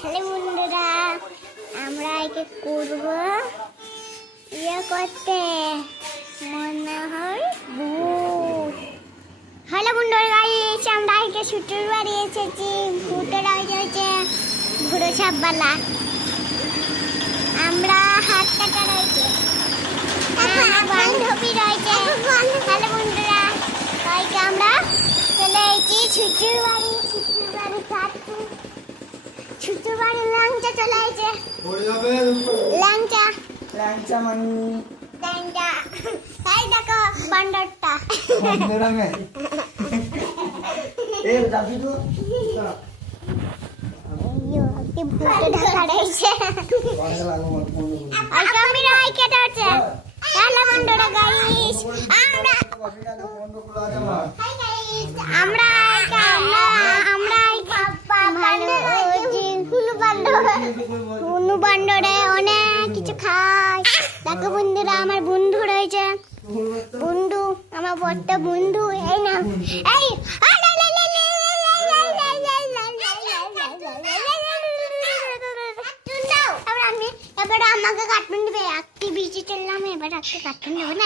Hello বন্ধুরা, আমরা একে করবো ইয়ে করতে মনে হয় ভূত। হ্যালো বন্ধুরা, গাইস আমরা একে ছুটির বাড়ি এসেছি। ভূতেরা হয়েছে বুড়ো সাপবালা। আমরা হাত কাটা রয়েছে, বান্ধবী রয়েছে। হ্যালো বন্ধুরা, তাইকে আমরা চলে এসেছি ছুটির বাড়ি। ছুটির বাড়ি ল্যাংচা চলে এসেছে। ল্যাংচা ল্যাংচা মানি ল্যাংচা, তাই দেখো বান্দরটা। ভূতে ঢাকা রয়েছে। আর ক্যামেরা হাই কেটে আছে। হ্যালো বন্ধুরা, গাইস আমরা হুনু বান্দরে অনেক কিছু খায়। দেখো বন্ধুরা, আমার বন্ধু রয়েছে। বন্ধু, আমার বড় বন্ধু। এই না, এই এবার আমাকে কার্টুন দেবে। অ্যাক্টিভিটি চললাম, এবার একটা কার্টুন দেবো না।